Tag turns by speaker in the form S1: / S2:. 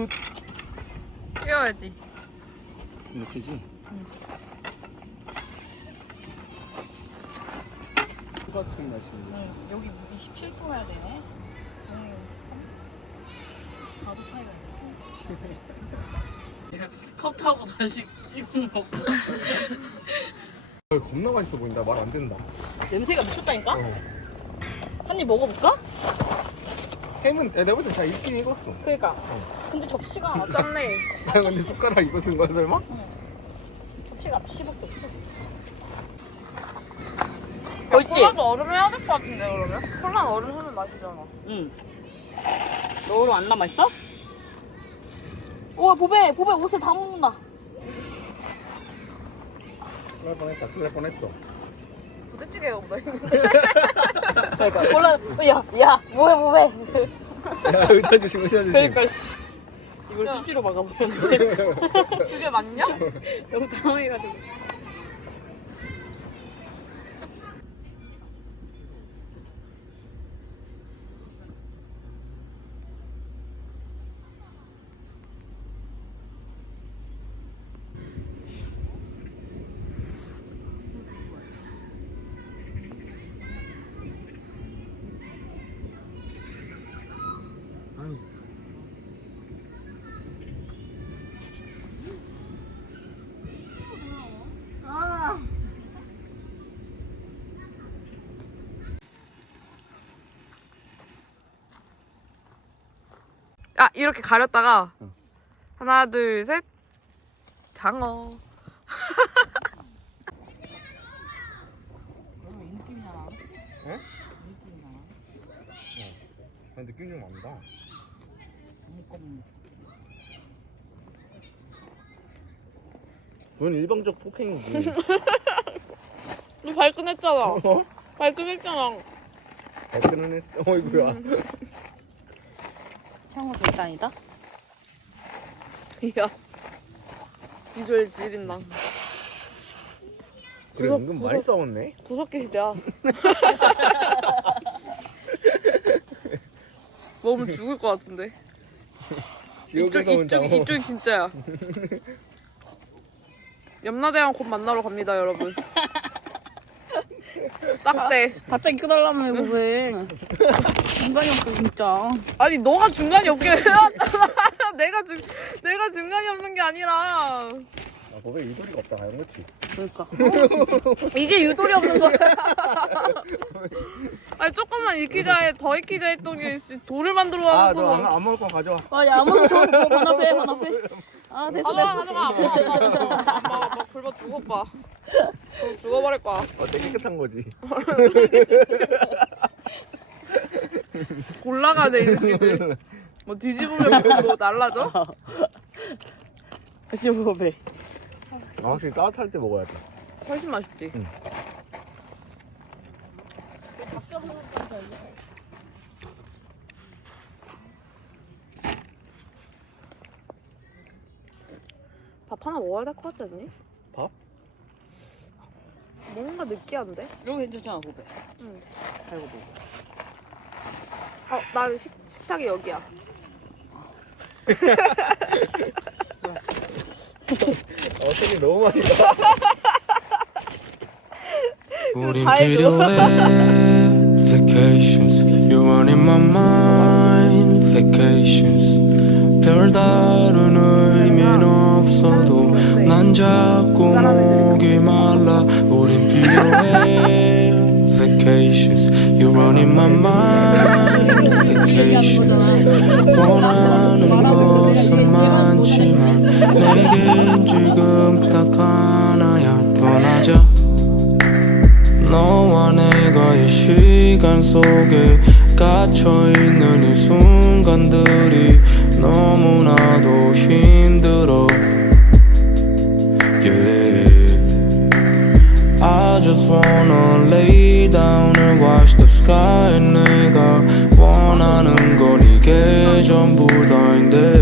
S1: 뛰어야지.
S2: 이렇게지?
S1: 응.
S2: 똑같은 날씨인데.
S1: 응. 여기 27도 해야 되네. 동해 53. 4도 차이가 있네. 컵 타고 다시 씹은 거.
S2: 겁나 맛있어 보인다. 말 안 된다.
S1: 냄새가 미쳤다니까?
S2: 어.
S1: 한 입 먹어볼까?
S2: 햄은 내가 볼 때 다 익긴 익었어.
S1: 그러니까. 근데 접시가 쌌네.
S2: 야 근데 숟가락 이거 쓴 거야 설마?
S1: 접시가 10밖에 없어.
S3: 콜라도 얼음 해야 될 것 같은데 그러면? 콜라는 얼음 하면 맛있잖아.
S1: 응. 너 얼음 안 남아있어? 오, 보배 옷에 다 묻는다.
S2: 큰일 날 뻔했어.
S3: 부대찌개가 보다
S1: 몰라. 야, 뭐해, 보배.
S2: 야 의자 조심.
S1: 그러니까 이걸 CG로 막아버렸네.
S3: 그게 맞냐?
S1: 너무 당황해가지고.
S2: 아유.
S3: 아 이렇게 가렸다가 하나 둘 셋 장어.
S2: 어? 느낌 좀 난다. 그건 일방적 폭행이지.
S3: 너 발끈했잖아.
S2: 어?
S3: 발끈했잖아.
S2: 발끈은 했어. 어이구야.
S1: 향후 절단이다?
S3: 야 비주얼 지린다.
S2: 그래 은근 많이 싸웠네.
S3: 구석기 시대야. 먹으면 죽을 것 같은데. 이쪽이 진짜야. 염라대왕 곧 만나러 갑니다, 여러분. 딱대.
S1: 갑자기 끄달라며, 보배. 중간이 없어, 진짜.
S3: 아니 너가 중간이 없게 해왔잖아. 내가 중간이 없는 게 아니라.
S2: 아 법에 유도리가 없다 가는 거지.
S1: 그러니까.
S3: 이게 유도리 없는 거야. 아니 조금만 익히자 더 익히자 했던 게 돌을 만들어
S2: 아너
S3: 와놓고서.
S2: 안 먹을 거 가져와.
S1: 아, 야, 아무도 저 반합해. 아, 됐어.
S3: 가져가. 아빠 불법 두고 봐. 죽어버릴 거야.
S2: 되게 깨끗한 거지.
S3: 골라가네 이 새끼들. 뭐 뒤집으면 뭐 날라져?
S1: 다시 보배.
S2: 아 확실히 따뜻할 때 먹어야 돼.
S3: 훨씬 맛있지.
S2: 응.
S3: 밥 하나 먹어야 될 것 같지 않니?
S2: 밥?
S3: 뭔가 느끼한데?
S1: 이거 괜찮잖아, 보배.
S3: 응.
S1: 아이고, 뭐.
S3: 난 식탁이 여기야.
S2: 색이 너무 많이 나.
S4: 우린 필요해 Vacations You are in my mind Vacations 별다른 의미는 없어도 난 자꾸 목이 말라 우린 필요해 Vacations You are in my mind Vacations 원하는 것은 많지만 내겐 지금 딱 하나야 떠나자 너와 내가 이 시간 속에 갇혀있는 이 순간들이 너무나도 힘들어 Yeah I just wanna lay down and watch the sky 내가 원하는 건 이게 전부 다인데